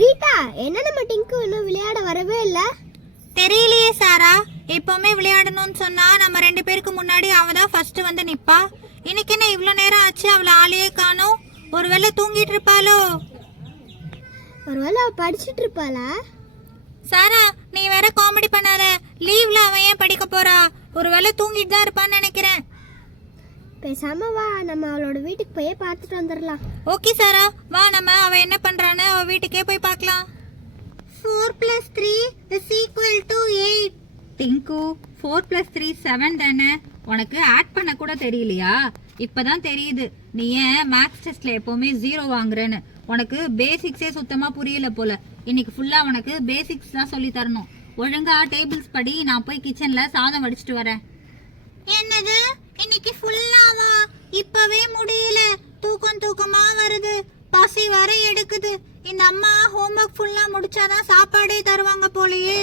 Rita, என்ன நம்ம டிங்கு இன்னும் விளையாட வரவே இல்ல? தெரியலையே சாரா. எப்பவுமே விளையாடணும்னு சொன்னா நம்ம 2 பேருக்கு முன்னாடி அவ தான் ஃபர்ஸ்ட் வந்து நிப்பா. இன்னைக்கு என்ன இவ்வளவு நேரம் ஆச்சு, அவளை ஆளையே காணோம். ஒருவேளை தூங்கிட்டு இருப்பாளோ? ஒருவேளை அவ படிச்சிட்டு இருப்பாளா? சாரா, நீ வேற காமெடி பண்ணாத. லீவ்ல அவன் ஏன் படிக்க போறா? ஒருவேளை தூங்கிட்டு தான் இருப்பான்னு நினைக்கிறேன். பேசாம வா, நம்ம அவளோட வீட்டுக்கு போய் பார்த்துட்டு வந்துடலாம். ஓகே சாரா, வா நம்ம அவ என்ன பண்றான்னு அவ வீட்டுக்கே போய் பார்க்கலாம். 4 + 3 = 8. டிங்கு, 4 + 3 7 தானே? உனக்கு ஆட் பண்ண கூட தெரியலையா? இப்பதான் தெரியுது நீ ஏன் மேக்ஸ் டெஸ்ட்ல எப்பவுமே 0 வாங்குறேன்னு. உனக்கு பேசிக்ஸே சுத்தமா புரியல போல. இன்னைக்கு ஃபுல்லா உனக்கு பேசிக்ஸ் தான் சொல்லி தரணும். ஒழுங்கா டேபிள்ஸ் படி. நான் போய் கிச்சன்ல சாதம் வடிச்சிட்டு வரேன். என்னது, இன்னைக்கு ஃபுல்லாவா? இப்பவே முடியல. தூக்கமா வருது, பசி வர எடுக்குது. இந்த அம்மா ஹோம்வொர்க் ஃபுல்லா முடிச்சாதான் சாப்பாடே தருவாங்க போலயே.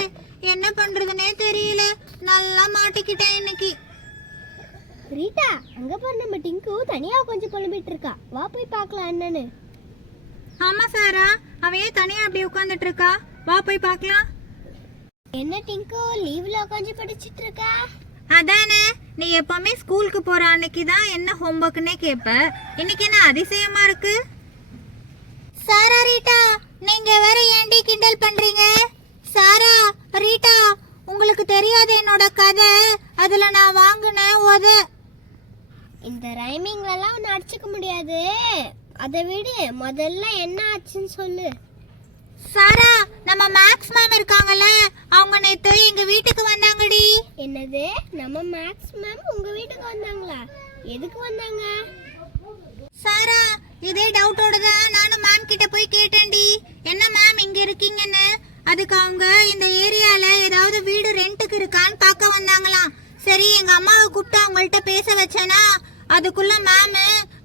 என்ன பண்றதுனே தெரியல. நல்லா மாட்டிக்கிட்டேன் இன்னைக்கு. ரீட்டா, அங்க பாரு, நம்ம டிங்கு தனியா கொஞ்சம் புலம்பிட்டு இருக்கா. வா போய் பார்க்கலாம் என்னன்னு. ஆமா சாரா, அவையே தனியா அப்படி உட்கார்ந்துட்டு இருக்கா. வா போய் பார்க்கலாம். என்ன டிங்கு, லீவ்ல உட்காந்து படிச்சிட்டு இருக்கா? அதானே, நீ எப்பவுமே ஸ்கூலுக்கு போற அன்னைக்கு தான் என்ன ஹோம்வொர்க்னே கேட்ப. இன்னைக்கு என்ன அதிசயமா இருக்கு? சாரா, ரீட்டா, நீங்க வேற ஏன்டி கிண்டல் பண்றீங்க? சாரா, ரீட்டா, உங்களுக்கு தெரியாது என்னோட கதை. அதுல நான் வாங்கின இந்த ரைமிங்ல எல்லாம் ஒன்னு அடிச்சுக்க முடியாது. அதை விடு, முதல்ல என்ன ஆச்சுன்னு சொல்லு. சாரா, நம்ம மேக்ஸ் மேம் இருக்காங்கல்ல, அவங்க நேத்து எங்க வீட்டுக்கு வந்தாங்கடி. என்னது, நம்ம மேக்ஸ் மேம் உங்க வீட்டுக்கு வந்தாங்களா? எதுக்கு வந்தாங்க? சாரா, இதே டவுட்டோட தான் நானும் மேம் கிட்ட போய் கேட்டேன்டி. என்ன மேம் இங்க இருக்கீங்கன்னு. அதுக்கு அவங்க இந்த ஏரியால ஏதாவது வீடு ரெண்டுக்கு இருக்கான்னு பார்க்க வந்தாங்களாம். சரி, எங்க அம்மாவை கூப்பிட்டு அவங்கள்ட்ட பேச வச்சேனா, அதுக்குள்ள மேம்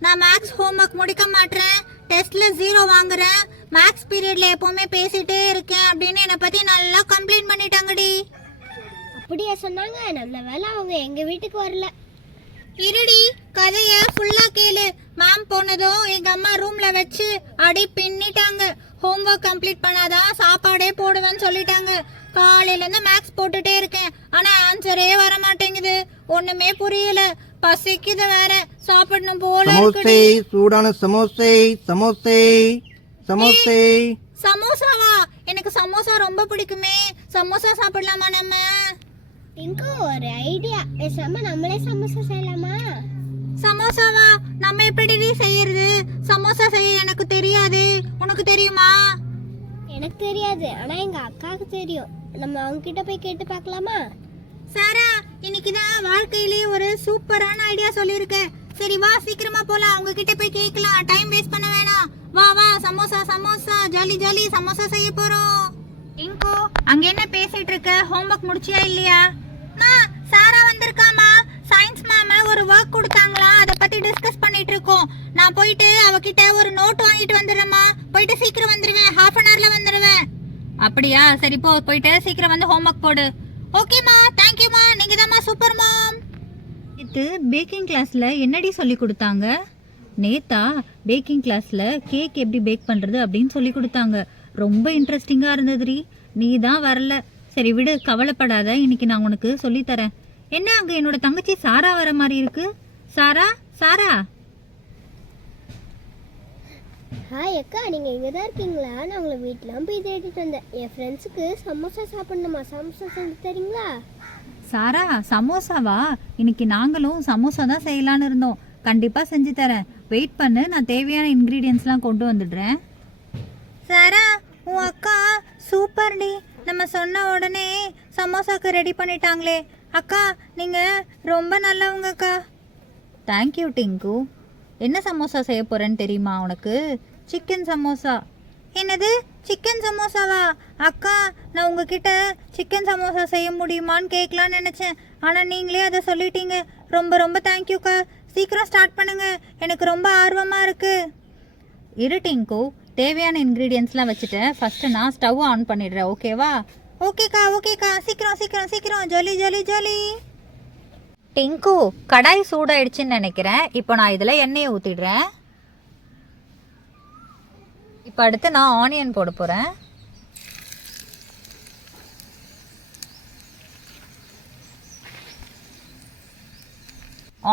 நான் மேக்ஸ் ஹோம்வொர்க் முடிக்க மாட்டேன், டெஸ்ட்ல 0 வாங்குறேன், மேக்ஸ் பீரியட்ல எப்பவுமே பேசிட்டே இருக்கேன் அப்படின்னு என்னை பத்தி நல்லா கம்ப்ளைண்ட் பண்ணிட்டாங்கடி. அப்படியே சொன்னாங்க? நல்ல வேளை அவங்க எங்க வீட்டுக்கு வரல. இருடி, கதைய ஃபுல்லா கேளு. மேம் போனதும் எங்க அம்மா ரூம்ல வச்சு அடி பின்னிட்டாங்க. ஹோம்வொர்க் கம்ப்ளீட் பண்ணாதான் சாப்பாடே போடுவேன்னு சொல்லிட்டாங்க. காலையில இருந்து மேக்ஸ் போட்டுட்டே இருக்கேன், ஆனா ஆன்சரே வர மாட்டேங்குது. ஒண்ணுமே புரியல. பசிக்குது வேற, சாப்பிடணும் போல இருக்கு. சூடான சமோசை சமோசை சமோசை. சமோசாவா? எனக்கு சமோசா ரொம்ப பிடிக்குமே. சமோசா சாப்பிடலாமா நம்ம? டிங்கு, ஒரு ஐடியா. பேசாம நம்மளே சமோசா செய்யலாமா? சமோசாவா? நம்ம எப்படி செய்யறது? சமோசா செய்ய எனக்கு தெரியாது. உனக்கு தெரியுமா? எனக்கு தெரியாது, ஆனா எங்க அக்காவுக்கு தெரியும். நம்ம அவங்க கிட்ட போய் கேட்டு பார்க்கலாமா? சாரா, இன்னைக்குதான் வாழ்க்கையிலேயே ஒரு சூப்பரான ஐடியா சொல்லிருக்க. சரி வா, சீக்கிரமா போலாம். அவங்க கிட்ட போய் கேட்கலாம். டைம் வேஸ்ட் பண்ண வேணாம். வா வா, சமோசா சமோசா, ஜாலி ஜாலி, சமோசா செய்ய போறோம். இங்கோ, அங்க என்ன பேசிட்டு இருக்க? ஹோம்வொர்க் முடிச்சியா இல்லையா? சாரா வந்திருக்காமா. சயின்ஸ் மேம் ஒரு ஒர்க் கொடுத்தாங்களா, அதை பத்தி டிஸ்கஸ் பண்ணிட்டு இருக்கோம். நான் போயிட்டு அவகிட்ட ஒரு நோட் வாங்கிட்டு வந்துடுறேம்மா. போயிட்டு சீக்கிரம் வந்துருவேன். ½ அன் ஹவர்ல வந்துருவேன். அப்படியா? சரி போ, போயிட்டு சீக்கிரம் வந்து ஹோம்வொர்க் போடு. ஓகேம்மா, தேங்க்யூம்மா, நீங்க தான்மா சூப்பர் மாம். இது பேக்கிங் கிளாஸ்ல என்னடி சொல்லி கொடுத்தாங்க? நேத்தா பேக்கிங் கிளாஸ்ல கேக் எப்படி பேக் பண்றது அப்படின்னு சொல்லி கொடுத்தாங்க. ரொம்ப இன்ட்ரெஸ்டிங்கா இருந்ததுரி. நீ தான் வரல. சரி விடு, கவலைப்படாத. இன்னைக்கு நான் உனக்கு சொல்லி தரேன். என்ன, அங்க என்னோட தங்கச்சி சாரா வர மாதிரி இருக்கு. சாரா, சாரா. ஹாய் அக்கா, நீங்க இங்கதான் இருக்கீங்களா? நான் உங்களை வீட்டுலாம் போய் தேடிட்டு வந்தேன். என் ஃப்ரெண்ட்ஸுக்கு சமோசா சாப்பிடணுமா, சமோசா செஞ்சு தரீங்களா? சாரா, சமோசாவா? இன்னைக்கு நாங்களும் சமோசா தான் செய்யலான்னு இருந்தோம். கண்டிப்பா செஞ்சு தரேன். வெயிட் பண்ணு, நான் தேவையான இன்கிரீடியன்ஸ்லாம் கொண்டு வந்துடுறேன். சாரா, உன் அக்கா சூப்பர்டி. நம்ம சொன்ன உடனே சமோசாக்கு ரெடி பண்ணிட்டாங்களே. அக்கா, நீங்க ரொம்ப நல்லவங்க அக்கா. தேங்க்யூ டிங்கு. என்ன சமோசா செய்ய போறேன்னு தெரியுமா உனக்கு? சிக்கன் சமோசா. என்னது, சிக்கன் சமோசாவா? அக்கா, நான் உங்ககிட்ட சிக்கன் சமோசா செய்ய முடியுமான்னு கேட்கலான்னு நினைச்சேன், ஆனா நீங்களே அதை சொல்லிட்டீங்க. ரொம்ப ரொம்ப தேங்க்யூக்கா. சீக்கிரம் ஸ்டார்ட் பண்ணுங்க, எனக்கு ரொம்ப ஆர்வமா இருக்கு. இரு டிங்கு, தேவையான இன்கிரீடியன்ஸ்லாம் வச்சுட்டேன். ஃபர்ஸ்ட் நான் ஸ்டவ் ஆன் பண்ணிடுறேன். ஓகேவா? ஓகேக்கா ஓகேக்கா, சீக்கிரம் சீக்கிரம் சீக்கிரம், ஜாலி ஜாலி ஜாலி. டிங்கு, கடாய் சூடாயிடுச்சுன்னு நினைக்கிறேன். இப்போ நான் இதில் எண்ணெயை ஊற்றிடுறேன். இப்போ அடுத்து நான் ஆனியன் போட போகிறேன்.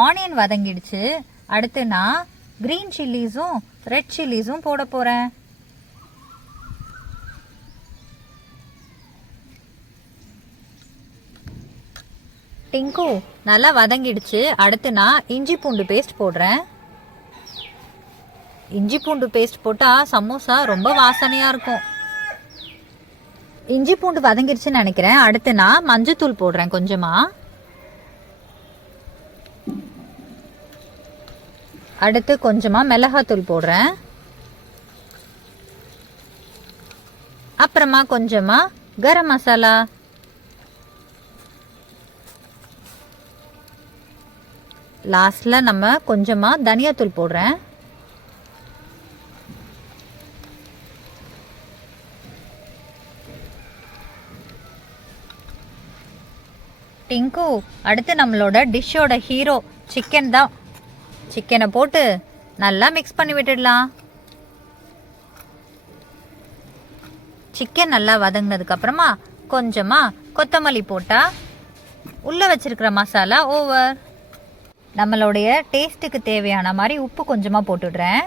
ஆனியன் வதங்கிடுச்சு. அடுத்து நான் கிரீன் சில்லிஸும் ரெட் சில்லிஸும் போட போகிறேன். டிங்கு நல்லா வதங்கிடுச்சு. அடுத்து நான் இஞ்சி பூண்டு பேஸ்ட் போடுறேன். இஞ்சி பூண்டு பேஸ்ட் போட்டால் சமோசா ரொம்ப வாசனையாக இருக்கும். இஞ்சி பூண்டு வதங்கிடுச்சுன்னு நினைக்கிறேன். அடுத்து நான் மஞ்சத்தூள் போடுறேன் கொஞ்சமாக. அடுத்து கொஞ்சமாக மிளகாத்தூள் போடுறேன். அப்புறமா கொஞ்சமாக கரம் மசாலா. லாஸ்ட்டில் நம்ம கொஞ்சமாக தனியாத்தூள் போடுறேன். டிங்கு அடுத்து நம்மளோட டிஷ்ஷோட ஹீரோ சிக்கன் தான். சிக்கனை போட்டு நல்லா மிக்ஸ் பண்ணி விட்டுடலாம். சிக்கன் நல்லா வதங்கினதுக்கு அப்புறமா கொஞ்சமாக கொத்தமல்லி போட்டால் உள்ளே வச்சிருக்கிற மசாலா ஓவர். நம்மளுடைய டேஸ்ட்டுக்கு தேவையான மாதிரி உப்பு கொஞ்சமாக போட்டுடுறேன்.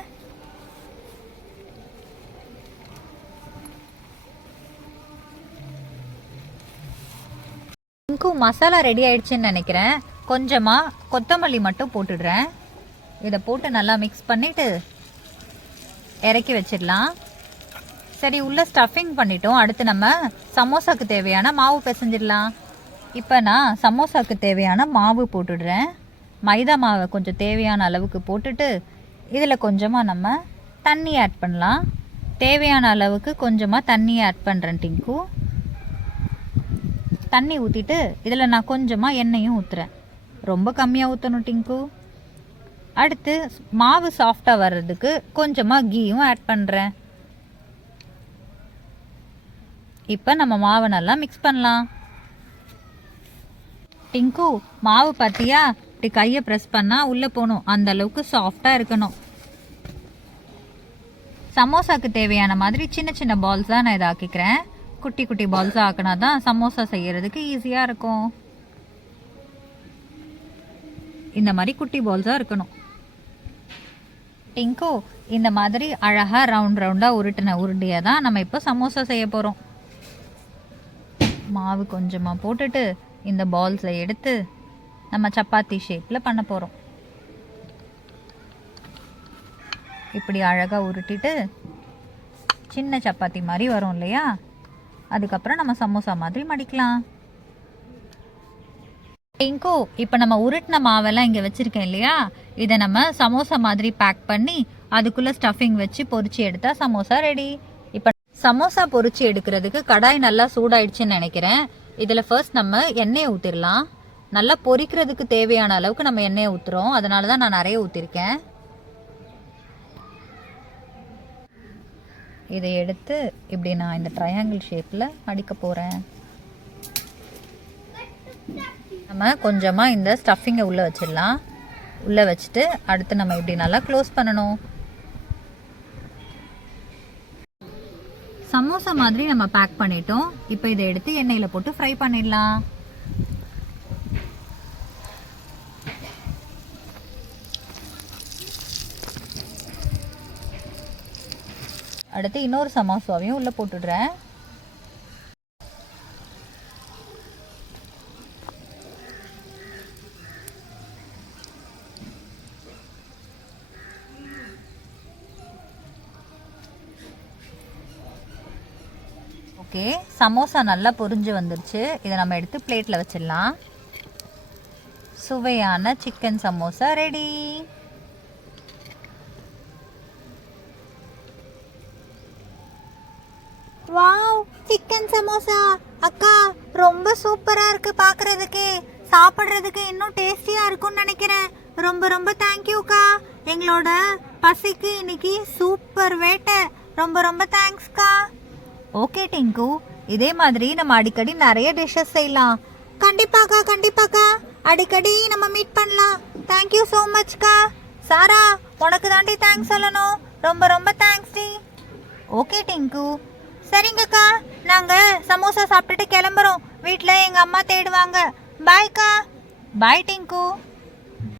மசாலா ரெடி ஆயிடுச்சுன்னு நினைக்கிறேன். கொஞ்சமாக கொத்தமல்லி மட்டும் போட்டுடுறேன். இதை போட்டு நல்லா மிக்ஸ் பண்ணிவிட்டு இறக்கி வச்சிடலாம். சரி, உள்ளே ஸ்டஃபிங் பண்ணிட்டோம். அடுத்து நம்ம சமோசாக்கு தேவையான மாவு பிசைஞ்சிடலாம். இப்போ நான் சமோசாக்கு தேவையான மாவு போட்டுடுறேன். மைதா மாவை கொஞ்சம் தேவையான அளவுக்கு போட்டுட்டு இதில் கொஞ்சமாக நம்ம தண்ணி ஆட் பண்ணலாம். தேவையான அளவுக்கு கொஞ்சமாக தண்ணி ஆட் பண்ணுறேன் டிங்கு. தண்ணி ஊற்றிட்டு இதில் நான் கொஞ்சமாக எண்ணெயும் ஊற்றுறேன். ரொம்ப கம்மியாக ஊற்றணும் டிங்கு. அடுத்து மாவு சாஃப்டாக வர்றதுக்கு கொஞ்சமாக கீயும் ஆட் பண்ணுறேன். இப்போ நம்ம மாவை நல்லா மிக்ஸ் பண்ணலாம். டிங்கு மாவு பார்த்தியா, இப்படி கையை ப்ரெஸ் பண்ணால் உள்ளே போகணும். அந்த அளவுக்கு சாஃப்டாக இருக்கணும். சமோசாக்கு தேவையான மாதிரி சின்ன சின்ன பால்ஸ் தான் நான் இதை ஆக்கிக்கிறேன். குட்டி குட்டி பால்ஸாக ஆக்கினா தான் சமோசா செய்கிறதுக்கு ஈஸியாக இருக்கும். இந்த மாதிரி குட்டி பால்ஸாக இருக்கணும். டிங்கு இந்த மாதிரி அழகாக ரவுண்டாக உருட்டின உருண்டையாக தான் நம்ம இப்போ சமோசா செய்ய போகிறோம். மாவு கொஞ்சமாக போட்டுட்டு இந்த பால்ஸை எடுத்து நம்ம சப்பாத்தி ஷேப்பில் பண்ண போகிறோம். இப்படி அழகாக உருட்டிட்டு சின்ன சப்பாத்தி மாதிரி வரும் இல்லையா, அதுக்கப்புறம் நம்ம சமோசா மாதிரி மடிக்கலாம். டிங்கு இப்போ நம்ம உருட்டின மாவெல்லாம் இங்கே வச்சுருக்கேன் இல்லையா, இதை நம்ம சமோசா மாதிரி பேக் பண்ணி அதுக்குள்ளே ஸ்டஃபிங் வச்சு பொரிச்சு எடுத்தால் சமோசா ரெடி. இப்போ சமோசா பொரிச்சு எடுக்கிறதுக்கு கடாய் நல்லா சூடாயிடுச்சுன்னு நினைக்கிறேன். இதில் ஃபர்ஸ்ட் நம்ம எண்ணெயை ஊற்றிடலாம். நல்லா பொரிக்கிறதுக்கு தேவையான அளவுக்கு நம்ம எண்ணெயை ஊற்றுறோம். அதனால தான் நான் நிறைய ஊற்றிருக்கேன். இதை எடுத்து இப்படி நான் இந்த ட்ரையாங்கிள் ஷேப்பில் அடிக்க போகிறேன். நம்ம கொஞ்சமாக இந்த ஸ்டஃபிங்கை உள்ளே வச்சிடலாம். உள்ளே வச்சுட்டு அடுத்து நம்ம இப்படி நல்லா க்ளோஸ் பண்ணணும். சமோசா மாதிரி நம்ம பேக் பண்ணிட்டோம். இப்போ இதை எடுத்து எண்ணெயில் போட்டு ஃப்ரை பண்ணிடலாம். அடுத்து இன்னொரு சமோசாவையும் உள்ளே போட்டுடுறேன். ஓகே, சமோசா நல்லா பொரிஞ்சு வந்துருச்சு. இதை நம்ம எடுத்து பிளேட்டில் வச்சிடலாம். சுவையான chicken samosa ready. Wow, chicken samosa அக்கா ரொம்ப சூப்பரா இருக்கு பார்க்கிறதுக்கு. சாப்பிட்றதுக்கு இன்னும் டேஸ்டியா இருக்கும்னு நினைக்கிறேன். ரொம்ப ரொம்ப தேங்க்யூக்கா. எங்களோட பசிக்கு இன்னைக்கு சூப்பர் வேட்டை. ரொம்ப ரொம்ப தேங்க்ஸ்க்கா. ஓகே டிங்கு, இதே மாதிரி நம்ம அடிக்கடி நிறைய டிஷ்ஷஸ் செய்யலாம். கண்டிப்பாக்கா கண்டிப்பாக்கா, அடிக்கடி நம்ம மீட் பண்ணலாம். Thank you so மச்க்கா. சாரா, உனக்கு தாண்டி தேங்க்ஸ் சொல்லணும். ரொம்ப ரொம்ப தேங்க்ஸ் டி. ஓகே டிங்கு. சரிங்கக்கா, நாங்க சமோசா சாப்பிட்டுட்டு கிளம்புறோம். வீட்டில் எங்க அம்மா தேடுவாங்க. பாய்க்கா. பாய் டிங்கு.